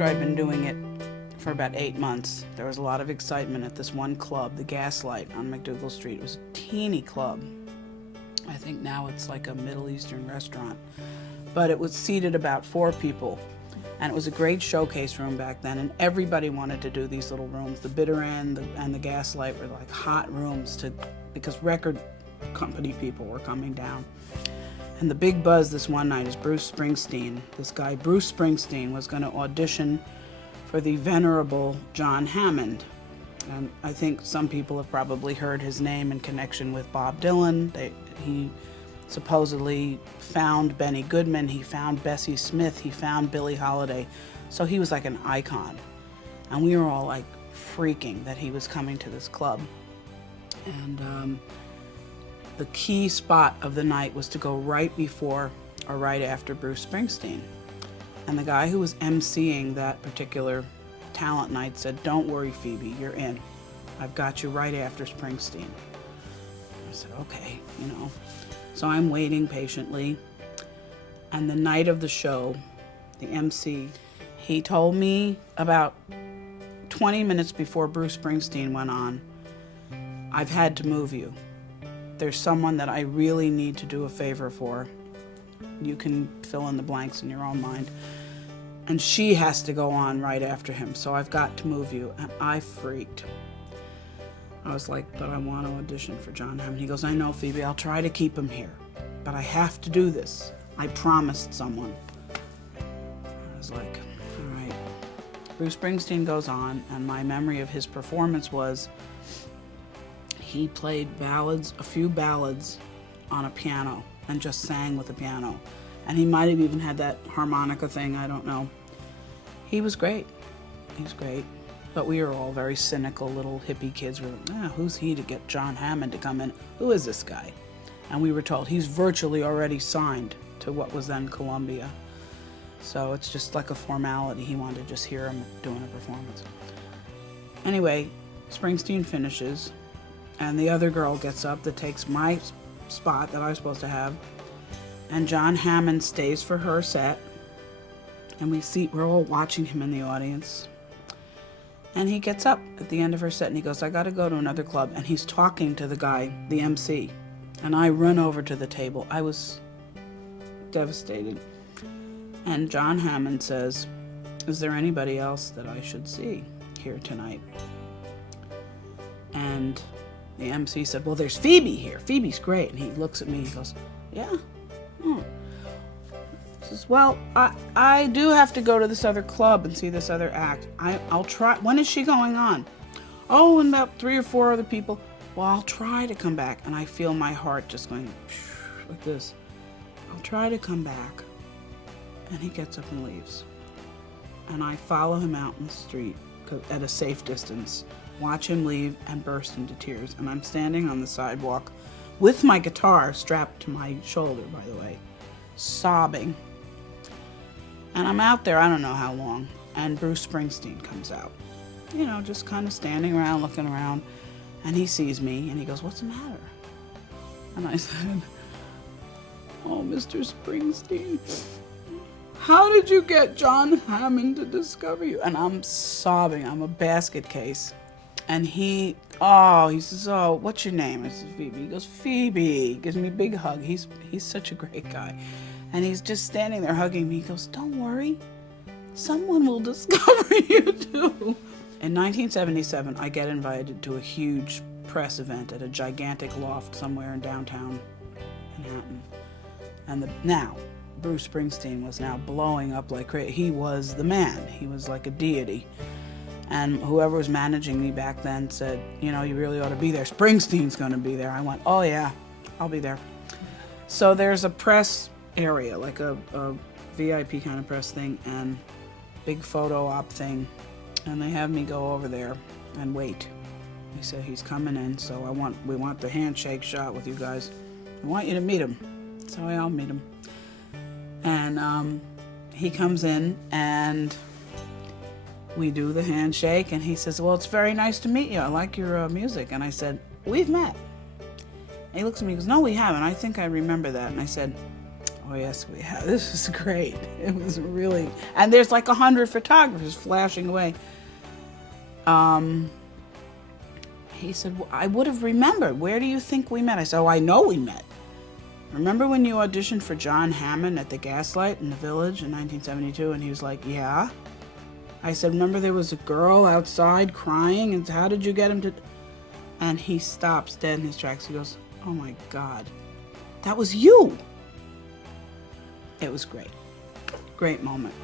after I'd been doing it for about 8 months, there was a lot of excitement at this one club, the Gaslight on McDougal Street. It was a teeny club. I think now it's like a Middle Eastern restaurant. But it was seated about 4 people. And it was a great showcase room back then, and everybody wanted to do these little rooms. The Bitter End and the Gaslight were like hot rooms because record company people were coming down. And the big buzz this one night is Bruce Springsteen. This guy, Bruce Springsteen, was going to audition for the venerable John Hammond. And I think some people have probably heard his name in connection with Bob Dylan. He supposedly found Benny Goodman, he found Bessie Smith, he found Billie Holiday. So he was like an icon. And we were all like freaking that he was coming to this club. And the key spot of the night was to go right before or right after Bruce Springsteen. And the guy who was emceeing that particular talent night said, "Don't worry, Phoebe, you're in. I've got you right after Springsteen." I said, okay, So I'm waiting patiently, and the night of the show, the MC, he told me about 20 minutes before Bruce Springsteen went on, "I've had to move you. There's someone that I really need to do a favor for. You can fill in the blanks in your own mind. And she has to go on right after him, so I've got to move you." And I freaked. I was like, "But I want to audition for John Hammond." He goes, "I know, Phoebe, I'll try to keep him here, but I have to do this. I promised someone." I was like, all right. Bruce Springsteen goes on, and my memory of his performance was he played ballads, a few ballads on a piano, and just sang with the piano. And he might have even had that harmonica thing, I don't know. He was great. He was great. But we were all very cynical little hippie kids. We were like, who's he to get John Hammond to come in? Who is this guy? And we were told he's virtually already signed to what was then Columbia. So it's just like a formality. He wanted to just hear him doing a performance. Anyway, Springsteen finishes, and the other girl gets up that takes my spot that I was supposed to have. And John Hammond stays for her set. And we're all watching him in the audience. And he gets up at the end of her set and he goes, "I got to go to another club." And he's talking to the guy, the MC. And I run over to the table. I was devastated. And John Hammond says, "Is there anybody else that I should see here tonight?" And the MC said, "Well, there's Phoebe here. Phoebe's great." And he looks at me, he goes, "Yeah? Hmm." He says, "Well, I do have to go to this other club and see this other act. I'll try." "When is she going on?" "Oh, and about 3 or 4 other people." "Well, I'll try to come back." And I feel my heart just going like this. "I'll try to come back." And he gets up and leaves. And I follow him out in the street at a safe distance, watch him leave, and burst into tears. And I'm standing on the sidewalk with my guitar strapped to my shoulder, by the way, sobbing. And I'm out there, I don't know how long, and Bruce Springsteen comes out. Just kind of standing around, looking around, and he sees me, and he goes, "What's the matter?" And I said, "Oh, Mr. Springsteen, how did you get John Hammond to discover you?" And I'm sobbing, I'm a basket case. And he says, "Oh, what's your name?" I said, "Phoebe." He goes, "Phoebe." He gives me a big hug. He's such a great guy. And he's just standing there hugging me. He goes, "Don't worry, someone will discover you too." In 1977, I get invited to a huge press event at a gigantic loft somewhere in downtown Manhattan. And now, Bruce Springsteen was now blowing up like crazy. He was the man. He was like a deity. And whoever was managing me back then said, "You really ought to be there. Springsteen's going to be there." I went, "Oh yeah, I'll be there." So there's a press area, like a VIP kind of press thing, and big photo op thing. And they have me go over there and wait. They said, "He's coming in, so we want the handshake shot with you guys. We want you to meet him." So I'll meet him. And he comes in, and we do the handshake, and he says, "Well, it's very nice to meet you. I like your music." And I said, "We've met." And he looks at me and goes, "No, we haven't. I think I remember that." And I said, Oh yes, we have. This was great. It was really, and there's like 100 photographers flashing away. He said, well, I would have remembered. Where do you think we met? I said, oh, I know we met. Remember when you auditioned for John Hammond at the Gaslight in the Village in 1972? And he was like, yeah. I said, remember there was a girl outside crying, and how did you get him to... And he stops dead in his tracks. He goes, oh my God, that was you. It was great. Great moment.